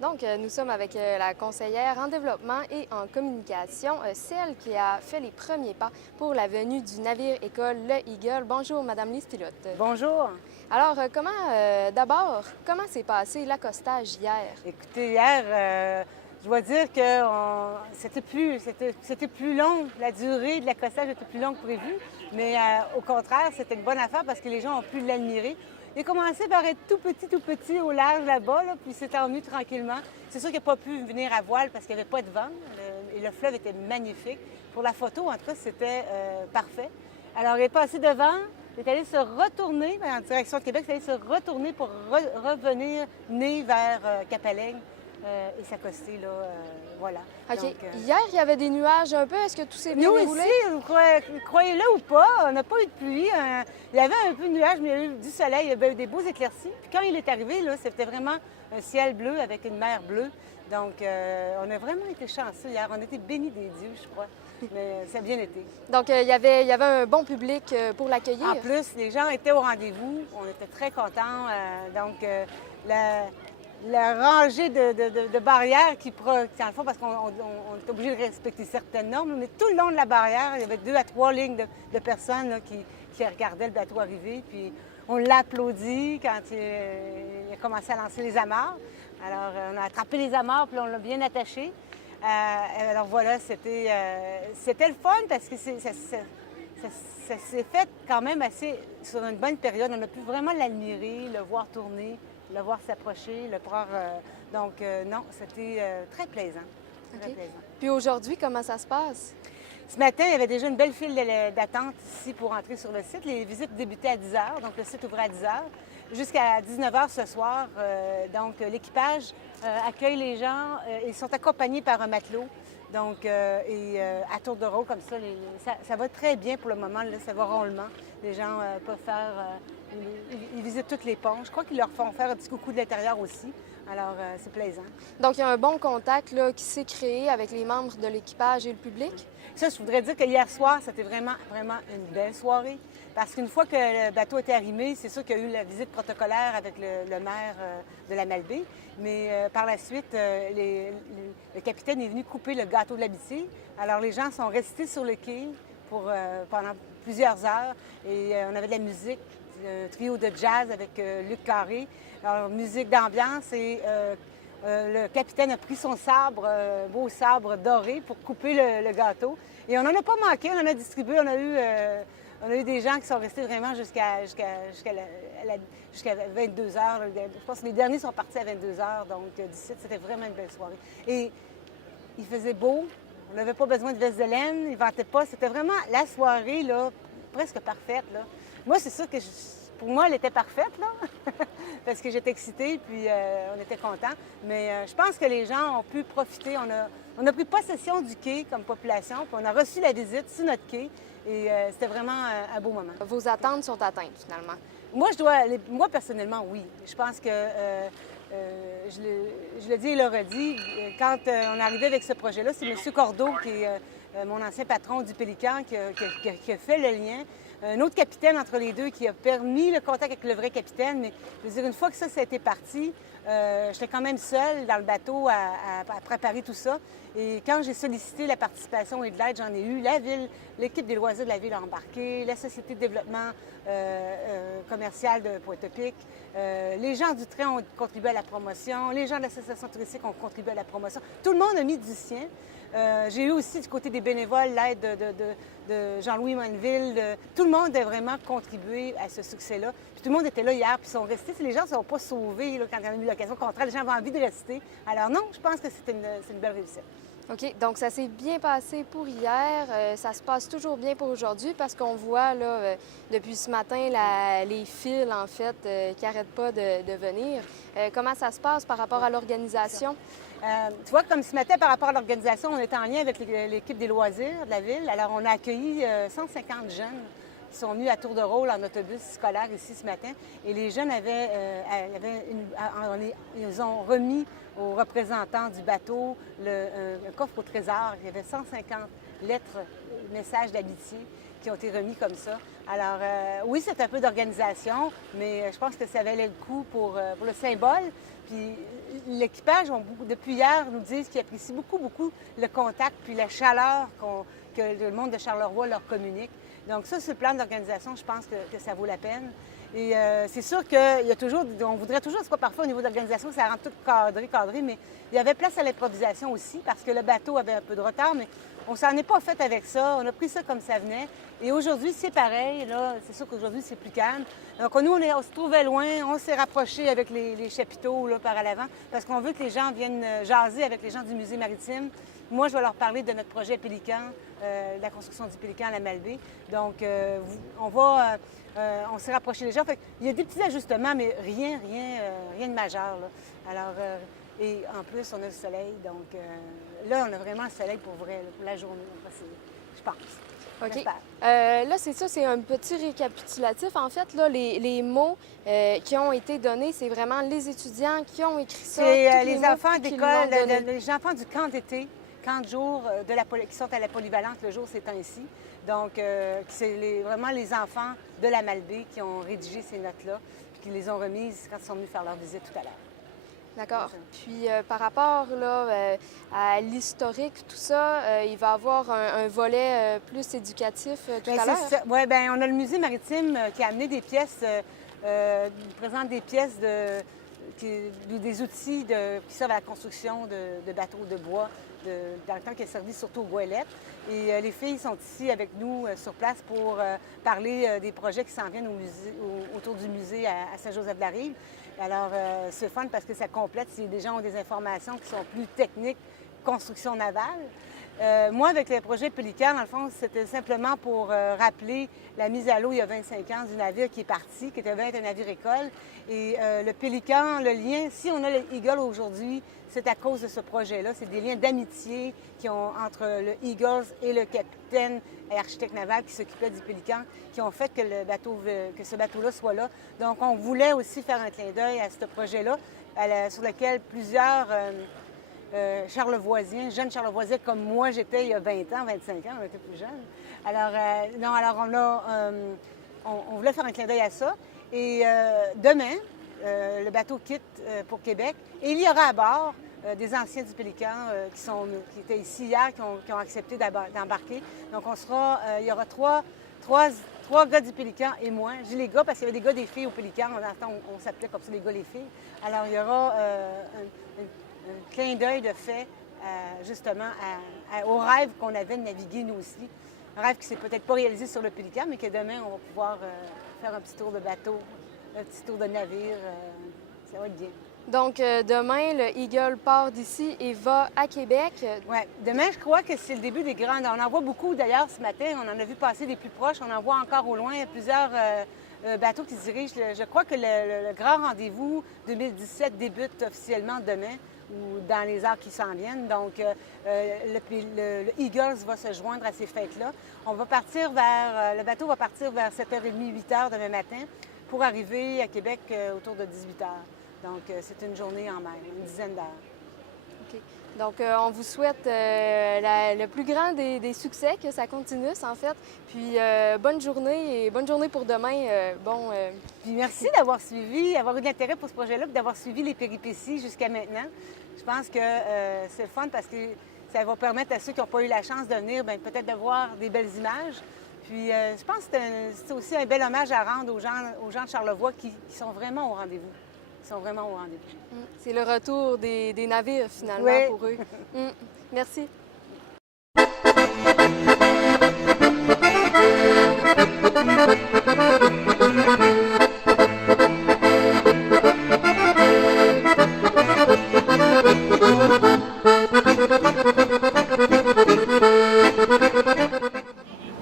Donc, nous sommes avec la conseillère en développement et en communication, celle qui a fait les premiers pas pour la venue du navire-école Le Eagle. Bonjour, Madame Lise Pilote. Bonjour. Alors, d'abord, comment s'est passé l'accostage hier? Écoutez, hier, je dois dire que c'était plus long, la durée de l'accostage était plus longue que prévu, mais au contraire, c'était une bonne affaire parce que les gens ont pu l'admirer. Il a commencé par être tout petit au large là-bas, puis il s'est emmené tranquillement. C'est sûr qu'il n'a pas pu venir à voile parce qu'il n'y avait pas de vent et le fleuve était magnifique. Pour la photo, en tout cas, c'était parfait. Alors, il est passé devant, il est allé se retourner en direction de Québec, il est allé se retourner pour revenir nez vers Cap-Alaigne et s'accoster, là, voilà. OK. Donc, Hier, il y avait des nuages un peu. Est-ce que tout s'est bien nous déroulé? ici, croyez-le ou pas, on n'a pas eu de pluie. Il y avait un peu de nuages, mais il y a eu du soleil, il y avait eu des beaux éclaircies. Puis quand il est arrivé, là, c'était vraiment un ciel bleu avec une mer bleue. Donc, on a vraiment été chanceux hier. On a été bénis des dieux, je crois. Mais ça a bien été. Donc, il y avait un bon public pour l'accueillir. En plus, les gens étaient au rendez-vous. On était très contents. La rangée de barrières dans le fond, parce qu'on est obligé de respecter certaines normes, mais tout le long de la barrière, il y avait 2 à 3 lignes de personnes là, qui regardaient le bateau arriver. Puis on l'a applaudi quand il a commencé à lancer les amarres. Alors, on a attrapé les amarres, puis on l'a bien attaché. Alors voilà, c'était le fun parce que ça s'est fait quand même assez sur une bonne période. On a pu vraiment l'admirer, le voir tourner, le voir s'approcher, le voir. Non, c'était très plaisant. Très OK. plaisant. Puis aujourd'hui, comment ça se passe? Ce matin, il y avait déjà une belle file d'attente ici pour entrer sur le site. Les visites débutaient à 10 h, donc le site ouvrait à 10 h jusqu'à 19 h ce soir. Donc, l'équipage accueille les gens. Ils sont accompagnés par un matelot. Donc, à tour de rôle, comme ça, ça va très bien pour le moment. Là, ça va rondement. Les gens peuvent faire... ils visitent tous les ponts. Je crois qu'ils leur font faire un petit coucou de l'intérieur aussi. Alors, c'est plaisant. Donc, il y a un bon contact là, qui s'est créé avec les membres de l'équipage et le public? Ça, je voudrais dire que hier soir, c'était vraiment une belle soirée. Parce qu'une fois que le bateau était arrimé, c'est sûr qu'il y a eu la visite protocolaire avec le maire de la Malbaie. Mais par la suite, le capitaine est venu couper le gâteau de l'amitié. Alors, les gens sont restés sur le quai pendant plusieurs heures. Et on avait de la musique, un trio de jazz avec Luc Carré. Alors, musique d'ambiance et... le capitaine a pris son sabre, beau sabre doré, pour couper le gâteau. Et on n'en a pas manqué, on en a distribué. On a eu des gens qui sont restés vraiment jusqu'à 22 h. Je pense que les derniers sont partis à 22 h. Donc, d'ici, c'était vraiment une belle soirée. Et il faisait beau. On n'avait pas besoin de veste de laine. Il ne ventait pas. C'était vraiment la soirée, là, presque parfaite, là. Moi, c'est sûr que pour moi, elle était parfaite, là, parce que j'étais excitée, puis on était contents. Mais je pense que les gens ont pu profiter. On a pris possession du quai comme population, puis on a reçu la visite sur notre quai, et c'était vraiment un beau moment. Vos attentes sont atteintes, finalement. Moi, personnellement, oui. Je pense que, je le dis et le redis, quand on est arrivé avec ce projet-là, c'est M. Cordeau, qui est mon ancien patron du Pélican, qui a fait le lien. Un autre capitaine entre les deux qui a permis le contact avec le vrai capitaine. Mais je veux dire, une fois que ça a été parti, j'étais quand même seule dans le bateau à préparer tout ça. Et quand j'ai sollicité la participation et de l'aide, j'en ai eu. La ville, l'équipe des loisirs de la ville a embarqué, la Société de développement commercial de Pointe-Pic. Les gens du train ont contribué à la promotion. Les gens de l'association touristique ont contribué à la promotion. Tout le monde a mis du sien. J'ai eu aussi du côté des bénévoles l'aide de Jean-Louis Monneville. Tout le monde a vraiment contribué à ce succès-là. Puis tout le monde était là hier, puis ils sont restés. Les gens ne sont pas sauvés là, quand ils ont eu l'occasion. Au contraire, les gens avaient envie de rester. Alors non, je pense que c'est une belle réussite. OK. Donc, ça s'est bien passé pour hier. Ça se passe toujours bien pour aujourd'hui parce qu'on voit, là, depuis ce matin, les fils, en fait, qui n'arrêtent pas de venir. Comment ça se passe par rapport à l'organisation? Tu vois, comme ce matin, par rapport à l'organisation, on était en lien avec l'équipe des loisirs de la ville. Alors, on a accueilli 150 jeunes qui sont venus à tour de rôle en autobus scolaire ici ce matin. Et les jeunes ils ont remis aux représentants du bateau un coffre au trésor. Il y avait 150 lettres, messages d'amitié qui ont été remis comme ça. Alors, oui, c'est un peu d'organisation, mais je pense que ça valait le coup pour le symbole. Puis l'équipage, depuis hier, nous disent qu'ils apprécient beaucoup, beaucoup le contact puis la chaleur que le monde de Charleroi leur communique. Donc ça, ce plan d'organisation, je pense que ça vaut la peine. Et c'est sûr qu'il y a toujours, on voudrait toujours, c'est pas parfois au niveau de l'organisation, ça rend tout cadré, mais il y avait place à l'improvisation aussi parce que le bateau avait un peu de retard, mais on s'en est pas fait avec ça. On a pris ça comme ça venait. Et aujourd'hui, c'est pareil. Là, c'est sûr qu'aujourd'hui, c'est plus calme. Donc, nous, on se trouvait loin. On s'est rapproché avec les chapiteaux là, par à l'avant parce qu'on veut que les gens viennent jaser avec les gens du musée maritime. Moi, je vais leur parler de notre projet Pélican, de la construction du Pélican à la Malbaie. Donc, on s'est rapproché des gens. Fait il y a des petits ajustements, mais rien de majeur. Là. Alors, et en plus, on a le soleil. Donc, là, on a vraiment le soleil pour vrai, là, pour la journée. Je pense. OK. Là, c'est ça, c'est un petit récapitulatif. En fait, là, les mots qui ont été donnés, c'est vraiment les étudiants qui ont écrit ça. C'est les enfants d'école, les enfants du camp d'été, camp de jour qui sont à la polyvalente le jour, c'est ainsi. Donc, c'est vraiment les enfants de la Malbaie qui ont rédigé ces notes-là, puis qui les ont remises quand ils sont venus faire leur visite tout à l'heure. D'accord. Puis par rapport là, à l'historique, tout ça, il va y avoir un volet plus éducatif tout à l'heure. Oui, bien, on a le musée maritime qui a amené des pièces, présente des pièces des outils qui servent à la construction de bateaux de bois, dans le temps qui a servi surtout aux goélettes. Et les filles sont ici avec nous sur place pour parler des projets qui s'en viennent autour du musée à Saint-Joseph-de-la-Rive. Alors, c'est fun parce que ça complète si des gens ont des informations qui sont plus techniques, construction navale. Moi, avec le projet Pélican, dans le fond, c'était simplement pour rappeler la mise à l'eau il y a 25 ans du navire qui est parti, qui devait être un navire école. Et le Pélican, le lien, si on a le Eagle aujourd'hui, c'est à cause de ce projet-là. C'est des liens d'amitié entre le Eagles et le capitaine et architecte naval qui s'occupait du Pélican, qui ont fait que ce bateau-là soit là. Donc, on voulait aussi faire un clin d'œil à ce projet-là, sur lequel plusieurs Charlevoisiens, jeunes Charlevoisiens comme moi j'étais il y a 20 ans, 25 ans, on était plus jeunes. Alors, on voulait faire un clin d'œil à ça. Et demain, le bateau quitte pour Québec et il y aura à bord des anciens du Pélican qui étaient ici hier, qui ont accepté d'embarquer. Donc, il y aura trois gars du Pélican et moi. Je dis les gars parce qu'il y avait des gars des filles au Pélican. On s'appelait comme ça les gars les filles. Alors, il y aura un clin d'œil de fait justement au rêve qu'on avait de naviguer nous aussi. Un rêve qui ne s'est peut-être pas réalisé sur le Pélican, mais que demain, on va pouvoir faire un petit tour de bateau, un petit tour de navire. Ça va être bien. Donc, demain, le Eagle part d'ici et va à Québec. Oui. Demain, je crois que c'est le début des grands. On en voit beaucoup, d'ailleurs, ce matin. On en a vu passer des plus proches. On en voit encore au loin plusieurs bateaux qui se dirigent. Je crois que le grand rendez-vous 2017 débute officiellement demain ou dans les heures qui s'en viennent. Donc, le Eagles va se joindre à ces fêtes-là. Le bateau va partir vers 7h30, 8h demain matin pour arriver à Québec autour de 18h. Donc, c'est une journée en mer, une dizaine d'heures. OK. Donc, on vous souhaite le plus grand des succès, que ça continue, en fait. Puis, bonne journée et bonne journée pour demain. Puis merci d'avoir avoir eu de l'intérêt pour ce projet-là, puis d'avoir suivi les péripéties jusqu'à maintenant. Je pense que c'est le fun parce que ça va permettre à ceux qui n'ont pas eu la chance de venir, peut-être de voir des belles images. Puis, je pense que c'est aussi un bel hommage à rendre aux gens de Charlevoix qui sont vraiment au rendez-vous. Ils sont vraiment au rendez-vous. C'est le retour des navires, finalement, oui. pour eux. Merci.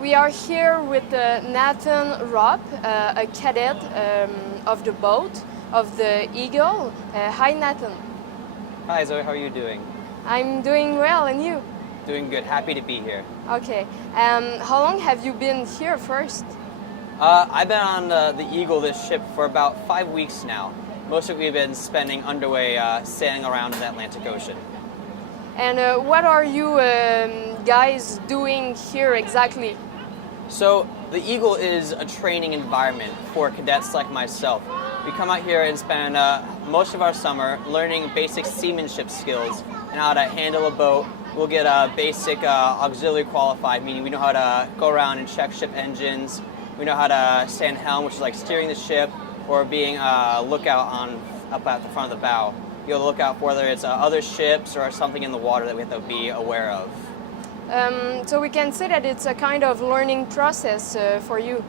We are here with Nathan Ropp, a cadet of the boat, of the Eagle. Hi, Nathan. Hi, Zoe. How are you doing? I'm doing well, and you? Doing good. Happy to be here. Okay. How long have you been here first? I've been on the Eagle, this ship, for about 5 weeks now. Most of it we've been spending underway sailing around in the Atlantic Ocean. And what are you guys doing here exactly? So The Eagle is a training environment for cadets like myself. We come out here and spend most of our summer learning basic seamanship skills and how to handle a boat. We'll get a basic auxiliary qualified, meaning we know how to go around and check ship engines. We know how to stand helm, which is like steering the ship, or being a lookout up at the front of the bow. You'll look out for whether it's other ships or something in the water that we have to be aware of. So we can say that it's a kind of learning process for you.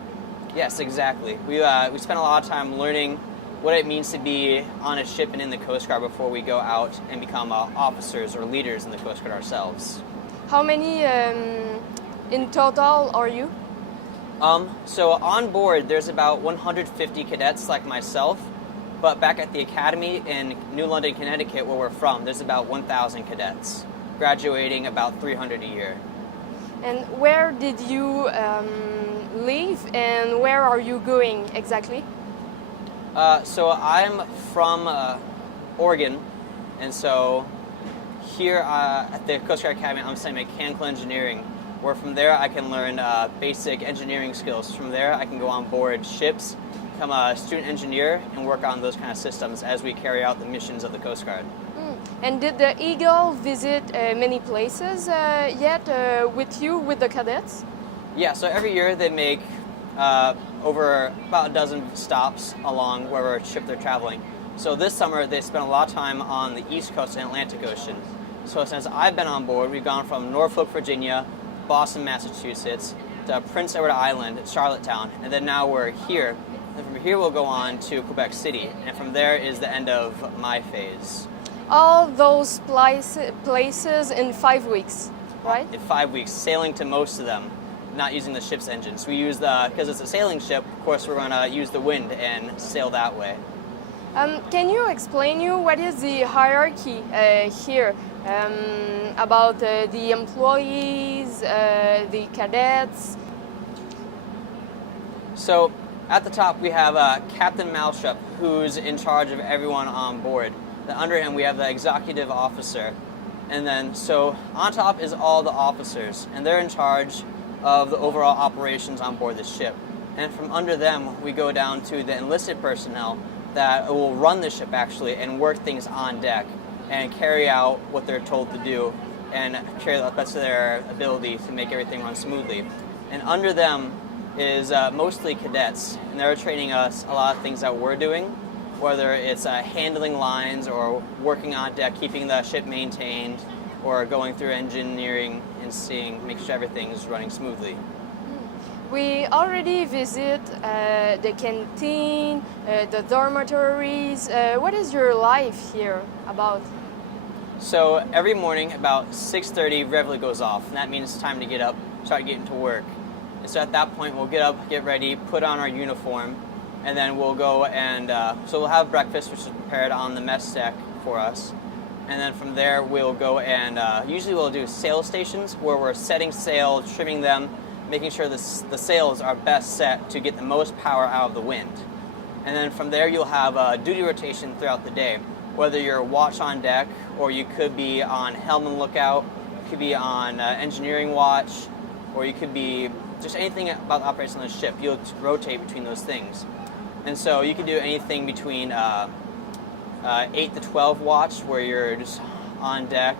Yes, exactly. We spend a lot of time learning what it means to be on a ship and in the Coast Guard before we go out and become officers or leaders in the Coast Guard ourselves. How many in total are you? So on board, there's about 150 cadets like myself, but back at the academy in New London, Connecticut, where we're from, there's about 1,000 cadets, graduating about 300 a year. And where did you leave and where are you going exactly? So I'm from Oregon, and so here at the Coast Guard Academy, I'm studying mechanical engineering, where from there I can learn basic engineering skills. From there I can go on board ships, become a student engineer, and work on those kind of systems as we carry out the missions of the Coast Guard. And did the Eagle visit many places yet with you, with the cadets? Yeah, so every year they make over about a dozen stops along wherever ship they're traveling. So this summer they spent a lot of time on the East Coast and Atlantic Ocean. So since I've been on board, we've gone from Norfolk, Virginia, Boston, Massachusetts, to Prince Edward Island, Charlottetown, and then now we're here. And from here we'll go on to Quebec City, and from there is the end of my phase. All those places in 5 weeks, right? In 5 weeks, sailing to most of them, not using the ship's engines. We use because it's a sailing ship, of course we're going to use the wind and sail that way. Can you explain what is the hierarchy here about the employees, the cadets? So at the top we have Captain Malshup, who's in charge of everyone on board. Then under him we have the executive officer, and then so on top is all the officers, and they're in charge of the overall operations on board the ship. And from under them we go down to the enlisted personnel that will run the ship actually and work things on deck and carry out what they're told to do and carry the best of their ability to make everything run smoothly. And under them is mostly cadets, and they're training us a lot of things that we're doing, whether it's handling lines or working on deck, keeping the ship maintained, or going through engineering and making sure everything's running smoothly. We already visit the canteen, the dormitories. What is your life here about? So every morning about 6:30, reveille goes off, and that means it's time to get up, start getting to work. And so at that point, we'll get up, get ready, put on our uniform, and then we'll go and so we'll have breakfast, which is prepared on the mess deck for us. And then from there, we'll go and usually we'll do sail stations where we're setting sail, trimming them, making sure the sails are best set to get the most power out of the wind. And then from there, you'll have a duty rotation throughout the day, whether you're watch on deck or you could be on helm and lookout, you could be on engineering watch, or you could be just anything about the operation of the ship. You'll rotate between those things. And so you can do anything between 8 to 12 watch, where you're just on deck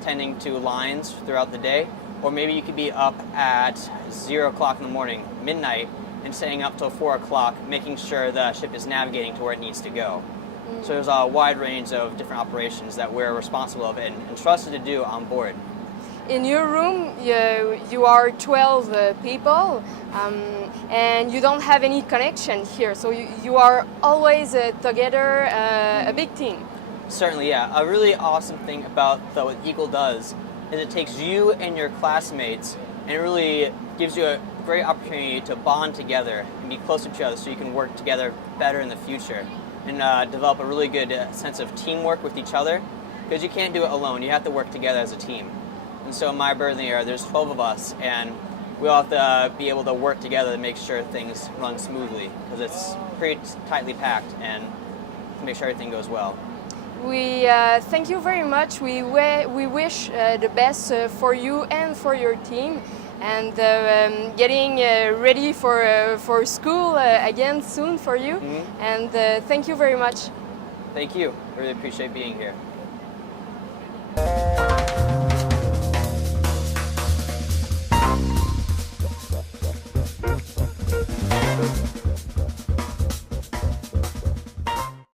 tending to lines throughout the day, or maybe you could be up at 0 o'clock in the morning, midnight, and staying up till 4 o'clock, making sure the ship is navigating to where it needs to go. So there's a wide range of different operations that we're responsible of and trusted to do on board. In your room, you are 12 people, and you don't have any connection here, so you are always together, a big team. Certainly, yeah. A really awesome thing about what Eagle does is it takes you and your classmates and it really gives you a great opportunity to bond together and be closer to each other so you can work together better in the future and develop a really good sense of teamwork with each other, because you can't do it alone. You have to work together as a team. And so in my berthing area, there's 12 of us, and we all have to be able to work together to make sure things run smoothly, because it's pretty tightly packed, and to make sure everything goes well. We thank you very much. We wish the best for you and for your team. and getting ready for school again soon for you. And thank you very much. Thank you. Really appreciate being here.